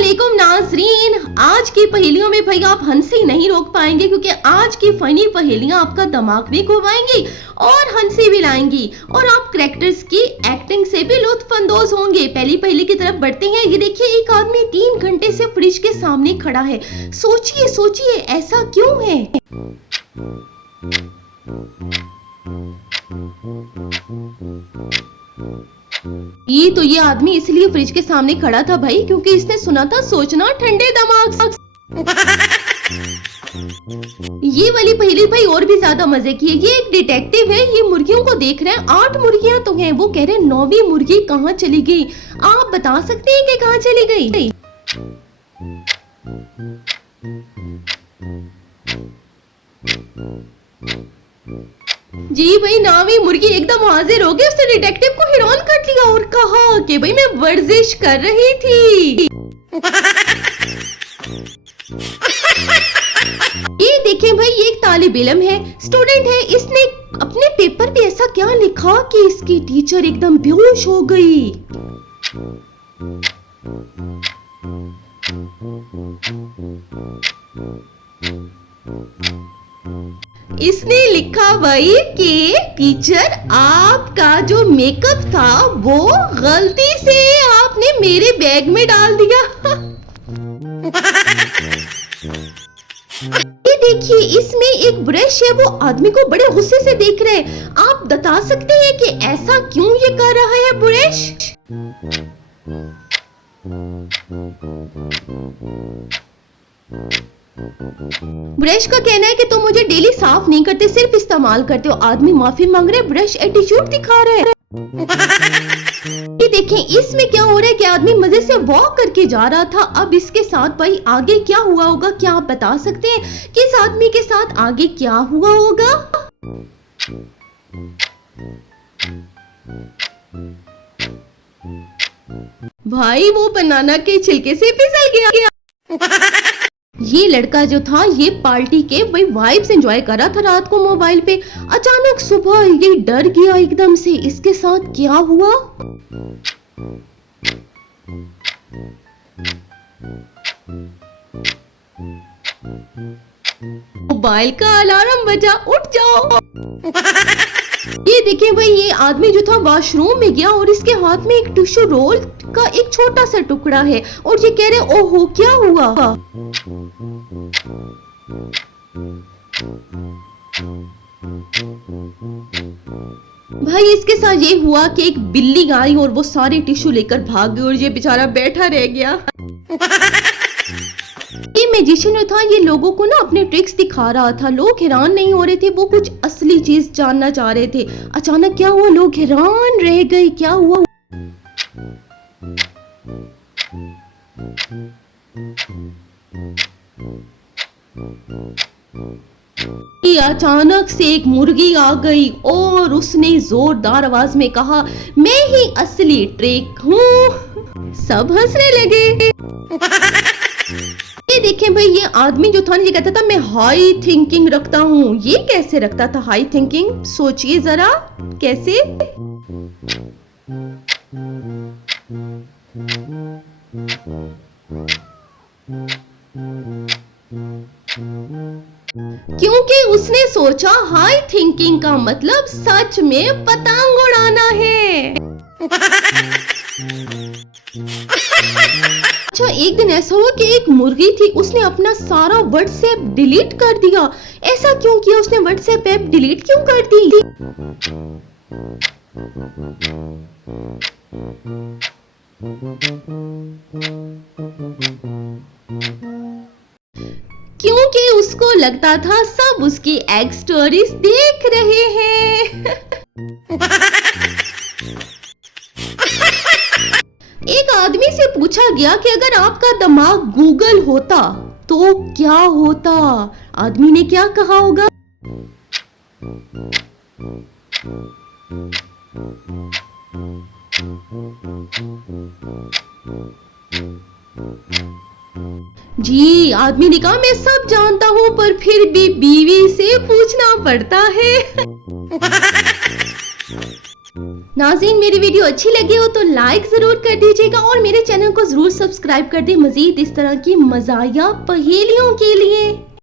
अस्सलामुअलैकुम नाज़रीन। आज की पहेलियों में भाई आप हंसी नहीं रोक पाएंगे, क्योंकि आज की फनी पहेलियां आपका दिमाग भी घुमाएंगी और हंसी भी लाएंगी, और आप कैरेक्टर्स की एक्टिंग से भी लुत्फ अंदोज होंगे। पहली पहेली की तरफ बढ़ते हैं। ये देखिए, एक आदमी 3 घंटे से फ्रिज के सामने खड़ा है। सोचिए सोचिए, ऐसा क्यों है? ये आदमी इसलिए फ्रिज के सामने खड़ा था भाई, क्योंकि इसने सुना था सोचना ठंडे दिमाग से। ये वाली पहेली भाई और भी ज्यादा मजे की है। ये एक डिटेक्टिव है, ये मुर्गियों को देख रहे हैं। 8 मुर्गियां तो हैं, वो कह रहे हैं 9वीं मुर्गी कहाँ चली गई। आप बता सकते हैं कि कहाँ चली गई? जी भाई, 9वीं मुर्गी एकदम हाजिर हो गई। उसने डिटेक्टिव को हैरान कर दिया और कहा कि भाई मैं वर्जिश कर रही थी। ये देखें भाई, ये एक तालिब इल्म है, स्टूडेंट है। इसने अपने पेपर पे ऐसा क्या लिखा कि इसकी टीचर एकदम बेहोश हो गई। इसने लिखा भाई कि टीचर, आपका जो मेकअप था वो गलती से आपने मेरे बैग में डाल दिया। ये देखिए, इसमें एक ब्रश है, वो आदमी को बड़े गुस्से से देख रहे हैं। आप बता सकते हैं कि ऐसा क्यों ये कर रहा है ब्रश? ब्रश का कहना है कि तुम मुझे डेली साफ नहीं करते, सिर्फ इस्तेमाल करते हो। आदमी माफी मांग रहे, ब्रश एटीट्यूड दिखा रहे हैं। ये देखें, इसमें क्या हो रहा है कि आदमी मजे से वॉक करके जा रहा था। अब इसके साथ भाई आगे क्या हुआ होगा? क्या आप बता सकते हैं कि इस आदमी के साथ आगे क्या हुआ होगा? भाई वो बनाना के छिलके से फिसल गया। ये लड़का जो था, ये पार्टी के भाई वाइब्स एंजॉय कर रहा था रात को मोबाइल पे। अचानक सुबह ये डर गया एकदम से। इसके साथ क्या हुआ? मोबाइल का अलार्म बजा, उठ जाओ। ये देखिए भाई, ये आदमी जो था वॉशरूम में गया और इसके हाथ में एक टिश्यू रोल का एक छोटा सा टुकड़ा है, और ये कह रहे ओहो क्या हुआ। भाई इसके साथ ये हुआ कि एक बिल्ली आई और वो सारे टिश्यू लेकर भाग गई और ये बेचारा बैठा रह गया। ये मैजिशियन जो था, ये लोगों को ना अपने ट्रिक्स दिखा रहा था। लोग हैरान नहीं हो रहे थे, वो कुछ असली चीज जानना चाह रहे थे। अचानक क्या हुआ? लोग हैरान रह गए, क्या हुआ? अचानक से एक मुर्गी आ गई और उसने जोरदार आवाज में कहा, मैं ही असली ट्रिक हूँ। सब हंसने लगे। ये देखें भाई, ये आदमी जो था, ये कहता था मैं हाई थिंकिंग रखता हूँ। ये कैसे रखता था हाई थिंकिंग? सोचिए जरा, कैसे? क्योंकि उसने सोचा हाई थिंकिंग का मतलब सच में पतंग उड़ाना है। अच्छा, एक दिन ऐसा हुआ कि एक मुर्गी थी, उसने अपना सारा व्हाट्सएप डिलीट कर दिया। ऐसा क्यों किया उसने? व्हाट्सएप ऐप डिलीट क्यों कर दी? क्योंकि उसको लगता था सब उसकी एग स्टोरीज देख रहे हैं। एक आदमी से पूछा गया कि अगर आपका दिमाग गूगल होता तो क्या होता? आदमी ने क्या कहा होगा? जी, आदमी ने कहा मैं सब जानता हूँ, पर फिर भी बीवी से पूछना पड़ता है। नाज़रीन, मेरी वीडियो अच्छी लगी हो तो लाइक जरूर कर दीजिएगा और मेरे चैनल को जरूर सब्सक्राइब कर दे मजीद इस तरह की मज़ाया पहेलियों के लिए।